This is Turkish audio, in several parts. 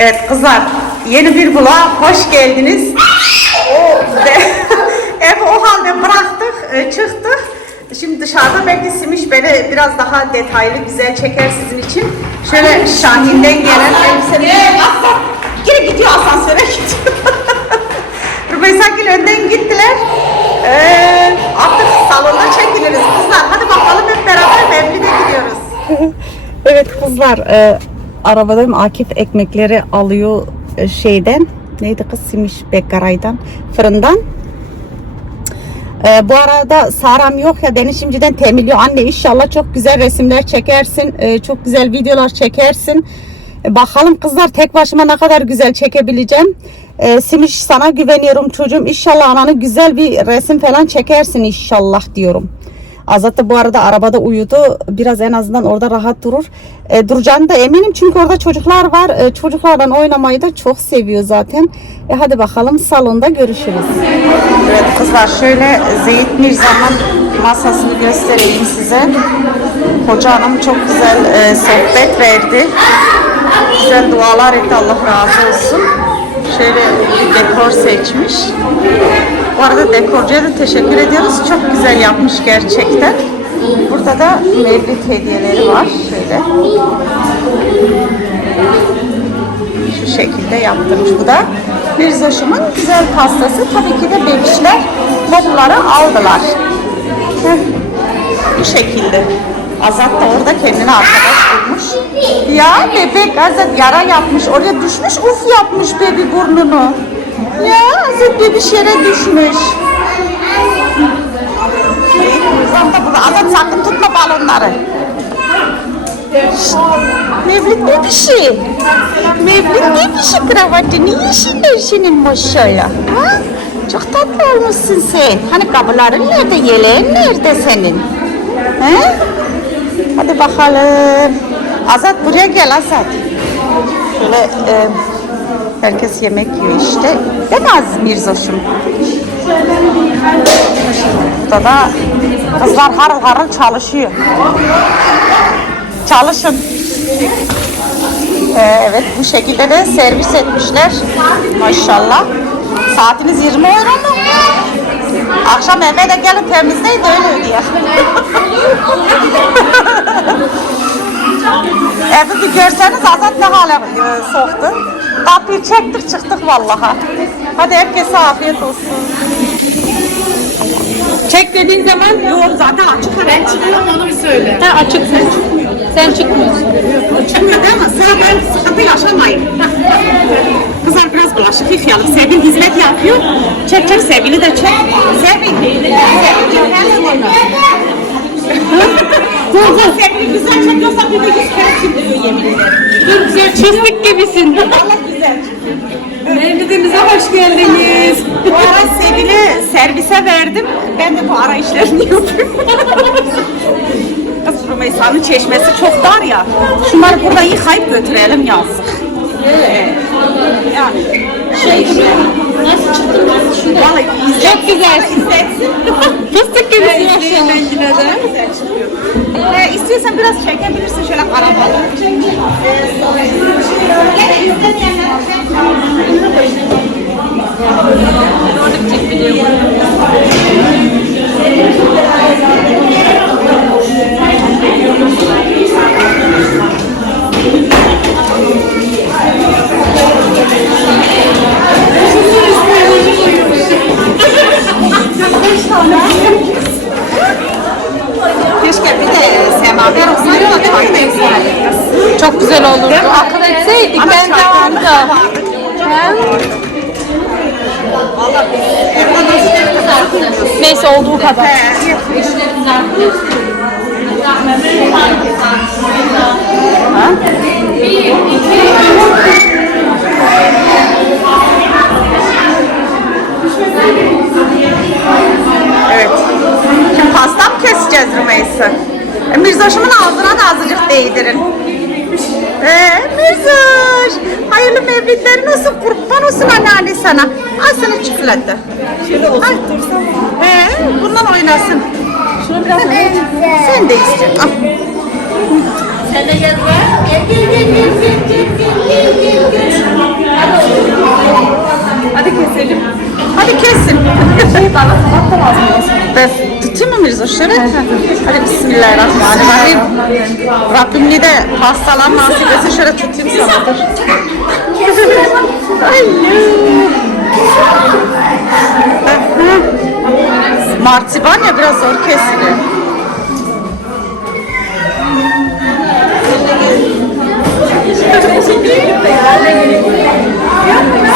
Evet kızlar yeni bir vloga hoş geldiniz. O evi o halde bıraktık, e, çıktık. Şimdi dışarıda belki Simiş beni biraz daha detaylı güzel çeker sizin için. Şöyle Şahin'den gelen elbiseleri geri gidiyor asansöre gidiyor. Rümeysa Gül önden gittiler. Ee, artık salonda çekiliriz kızlar. Hadi bakalım hep beraber Mevlid'e gidiyoruz. evet kızlar e, arabadayım Akif ekmekleri alıyor e, şeyden. Neydi kız Simiş Bekkaray'dan fırından. E, bu arada Saram yok ya beni şimdiden temizliyor. Anne inşallah çok güzel resimler çekersin. e, çok güzel videolar çekersin. E, bakalım kızlar tek başıma ne kadar güzel çekebileceğim. E, Simiş sana güveniyorum çocuğum. İnşallah ananı güzel bir resim falan çekersin inşallah diyorum. Azat da bu arada arabada uyudu. Biraz en azından orada rahat durur. E, duracağını da eminim çünkü orada çocuklar var. E, çocuklardan oynamayı da çok seviyor zaten. E, hadi bakalım salonda görüşürüz. Evet kızlar şöyle Zeyit Mirza'nın masasını göstereyim size. Hoca hanım çok güzel e, sohbet verdi. Güzel dualar etti Allah razı olsun. Şöyle bir dekor seçmiş. Bu arada dekorcuya da teşekkür ediyoruz. Çok güzel yapmış gerçekten. Burada da mevlid hediyeleri var. Şöyle. Şu şekilde yaptırmış bu da. Mirzoş'umun güzel pastası. Tabii ki de bebişler mumları aldılar. Heh. Bu şekilde. Azat da orada kendine arkadaş bulmuş. Ya bebek Azat yara yapmış. Oraya düşmüş uf yapmış bebi burnunu. Ya Azat bebiş yere düşmüş. Nizam da burada. Azat sakın tutma balonları. Şşt, Mevlid bebişi. Mevlid bebişi kravatını yeşiller senin maşallah. Ha? Çok tatlı olmuşsun sen. Hani kabıların nerede, yeleğin nerede senin? He? Hadi bakalım. Azat buraya gel Azat. Şöyle e, herkes yemek yiyor işte. Aziz Mirzoş'um? Burada da kızlar harıl harıl çalışıyor. Çalışın. Ee, evet bu şekilde de servis etmişler. Maşallah. Saatiniz 20 euro mu? Akşam eve de gelin temizleyin de öyle ödüyor. Evi bir görseniz Azat ne hale soktu. Kapıyı çektik çıktık vallahi. Hadi herkese afiyet olsun. Çek dediğin zaman Yok zaten açık ben çıkıyorum onu bir söyle. ha, açık sen çıkmıyorsun. Sen çıkmıyorsun. Çıkmadı ama sıra ben sıkıntı yaşamayın. Kızlar biraz bulaşık yıkayalım. Sevgili hizmet yapıyor. Çek çek sevgili de çek. Sevgili. Sevgili her zaman. Kızlar sevgili güzel çekiyorsa bir de yüz kere çıkıyor yemin ederim. Dur güzel çizdik gibisin. Güzel. Mevlidimize hoş geldiniz. Bu ara sevgili servise verdim. Ben de bu ara işlerini yapıyorum. Kız Rümeysa'nın çeşmesi çok dar ya. Şunları burada yıkayıp götürelim yazık. Evet. Yani şey Nasıl çıktın nasıl şurada? Vallahi Çok güzelsin. izletsin. Fıstık gibisin maşallah. yine de. Güzel çıkıyor. Ee, istiyorsan biraz çekebilirsin şöyle karabalı. Keşke bir de semaver olsaydı da çay da içseydik. Çok güzel olurdu. Akıl etseydik ben de çaydanlık orada. da vardı. Vallahi biz evde nasıl yapıyoruz? Neyse olduğu kadar. Yetmiş. Evet. Şimdi pasta mı keseceğiz Rümeysa? E, Mirzoş'umun ağzına da azıcık değdirin. Ee, Mirzoş, hayırlı mevlidlerin olsun, kurban olsun anneanne sana. Al sana çikolata. Şöyle olsun, dursana. Ee, bundan oynasın. Şunu biraz sen, de istiyorsun. Al. Sen de. Hadi keselim. Hadi kesin. Şey bana tabak lazım. Ben tutayım mı Mirza şöyle? Hadi bismillahirrahmanirrahim. Rabbim ne de pastalar nasip etsin şöyle tutayım sana dur. Martiban ya biraz zor kesiliyor.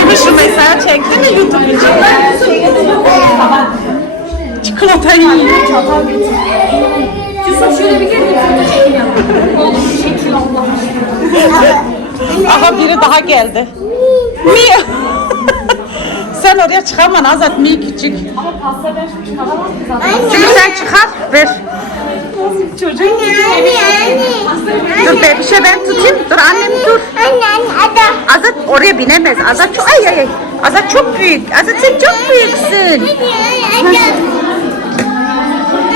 Şimdi şu mesela çekti mi YouTube için? Çikolata yiyor. Yusuf şöyle bir gel. Oğlum çekiyor Allah. Aha biri daha geldi. Niye? sen oraya çıkarma Nazat mi küçük. Ama pasta ben çıkaramam ki zaten. Şimdi sen çıkar ver. Çocuğun Dur bebişe ben tutayım. Dur. Azat oraya binemez. Azat çok ay ay ay. Azat çok büyük. Azat sen çok büyüksün.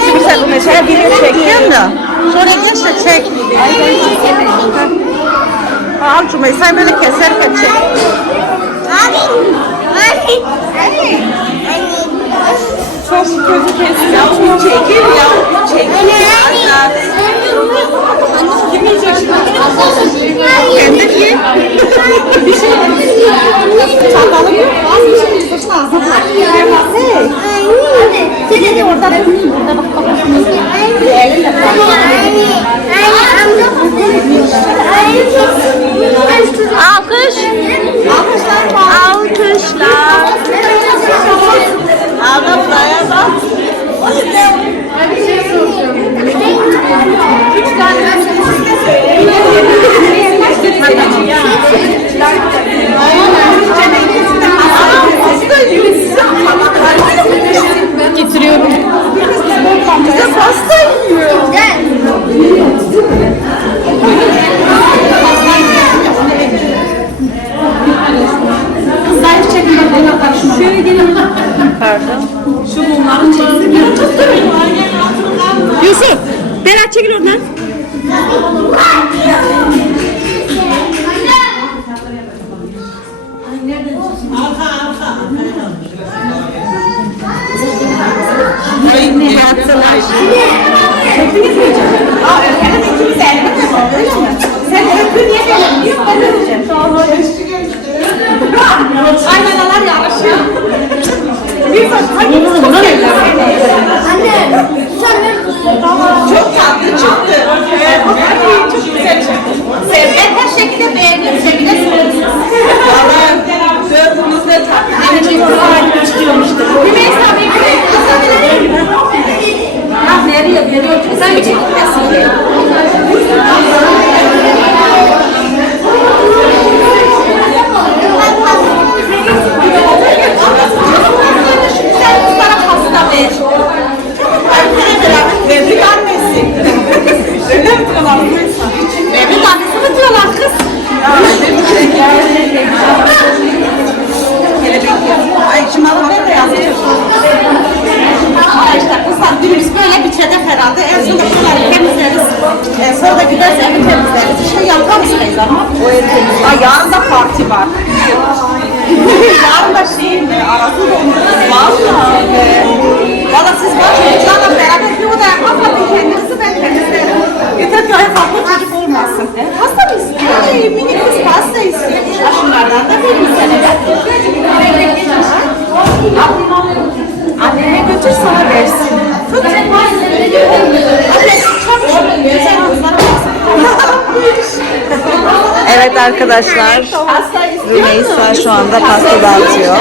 Şimdi sen bu mesela video çekiyorsun da. Sonra işte çek. Al Cümeysa böyle keserken çek. Çok kötü kesin. Ya çekil ya. Çekil Azat. Alkış. Alkışlar Alkışlar. Adam buraya Pardon. Şu bunların çeksin. Yusuf, Berat çekil oradan. Arka arka. Ne hatırlar? Öptünüz mü hiç? Aa öptünüz ikimiz de elbette mi? Öyle mi? Sen öptün niye böyle diyor? Ben öpeceğim. Sağ ol. Eski görüştü. Gideriz evi temizleriz. Şimdi yaparız mıyız ama? Ay yarın da parti var. yarın da şey mi? Arası dolmuş. Vallahi. Valla siz var çocuklarla beraber bir odaya kapatın kendinizi ben temizlerim. Yeter ki ayağa kalkma çocuk olmasın. Pasta mı istiyor? Ay minik kız pasta istiyor. Aşılardan da verin Annene götür sana versin. Tut. Evet arkadaşlar, Rümeysa şu anda pasta dağıtıyor.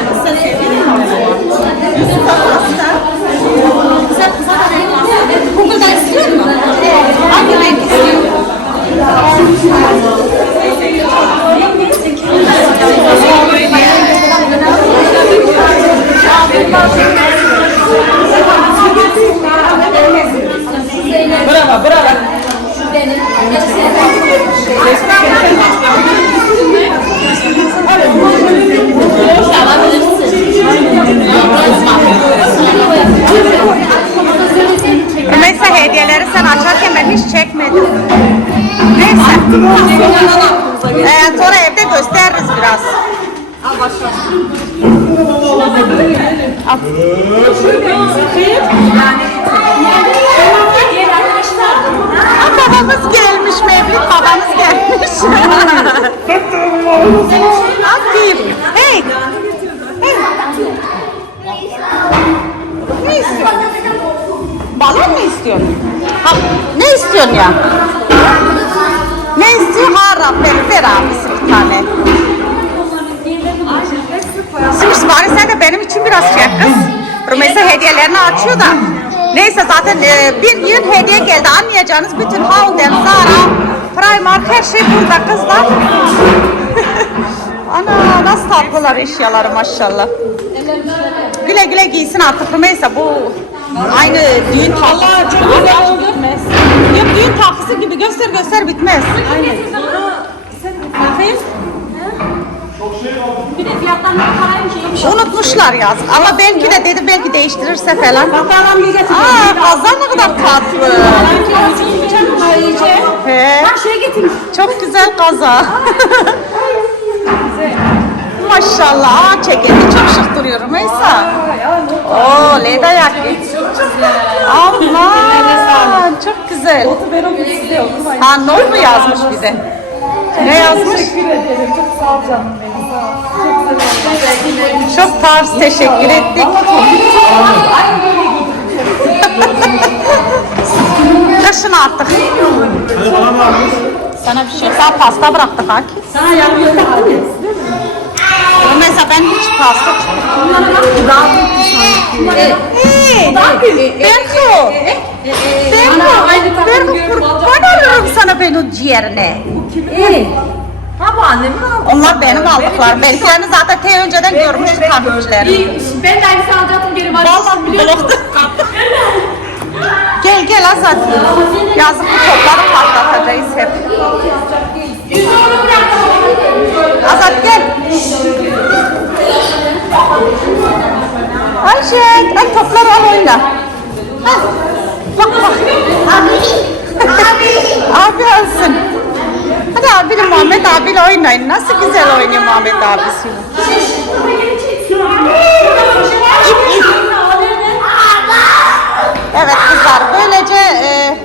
İstiyor? Bravo, Ee, sonra evde gösteririz biraz. Aa, babamız gelmiş Mevlüt babamız gelmiş. Aferin. Hey. Hey. Ne istiyorsun? Balon mu istiyorsun? Ha, ne istiyorsun ya? Ne istiyor? Ha Rabbim ver abisi bir tane. Şimdi bari sen de benim için biraz çek kız. Rumeysa hediyelerini açıyor da. Neyse zaten e, bir yıl hediye geldi. Anlayacağınız bütün Howden, Zara, Primark her şey burada kızlar. Ana nasıl tatlılar eşyaları maşallah. Güle güle giysin artık Rumeysa bu aynı düğün takısı. çok güzel oldu. Yok düğün takısı gibi göster göster bitmez. Bakayım. Bir de fiyatlarına şeymiş. Unutmuşlar yazık ama belki de dedi belki değiştirirse falan. Aa fazla ne kadar tatlı. He. Şey getirmiş. Çok güzel kaza. Maşallah aa çekildi çok şık duruyor Meysa. Oo leda yaktı. Allah çok güzel. Ha Nurlu yazmış bir de. Ne yazmış? Teşekkür ederim. Çok sağ ol canım Çok tarz teşekkür ettik. Kışın artık. Sana bir şey sen pasta bıraktık Haki. Sana yardım ettim. Mesela ben hiç pasta Bunlara bak daha büyük Hey, Berko. Berko, Berko kurban olurum sana ben. İyi. Ha bu annemin aldı. Onlar benim aldıklarım. Ben seni zaten te önceden görmüştüm takipçilerim. Ben de aynısını alacaktım geri var. Vallahi blokta. Gel gel Azat. Yazık bu topları patlatacağız hep. Azat gel. Ayşe, ay topları al oyna. Bak bak. Abi alsın. Hadi abiyle Muhammed abiyle oynayın. Nasıl güzel oynuyor Muhammed abisiyle. Evet kızlar böylece e,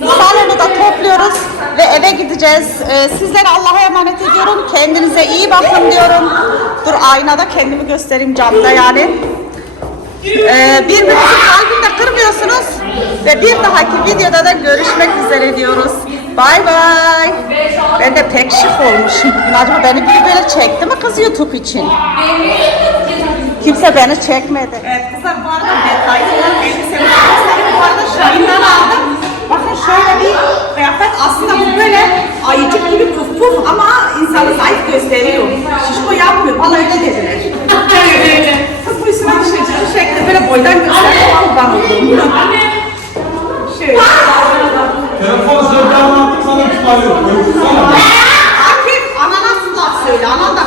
salonu da topluyoruz ve eve gideceğiz. E, sizlere Allah'a emanet ediyorum. Kendinize iyi bakın diyorum. Dur aynada kendimi göstereyim camda yani. E, birbirinizin kalbini de kırmıyorsunuz. Ve bir dahaki videoda da görüşmek üzere diyoruz. Bay bay. Ben de pek şık olmuşum. Acaba beni biri böyle çekti mi kız YouTube için? Kimse beni çekmedi. Evet kızlar bu arada detaylı göstereyim. Bu arada Şahin'den aldım. Bakın şöyle bir kıyafet aslında bu böyle ayıcık gibi puf puf ama insanı anlattım. Anne. Şey. Telefon sevdan anlattım sana tutar yok. Sana. Akif anana sular söyle. Anana da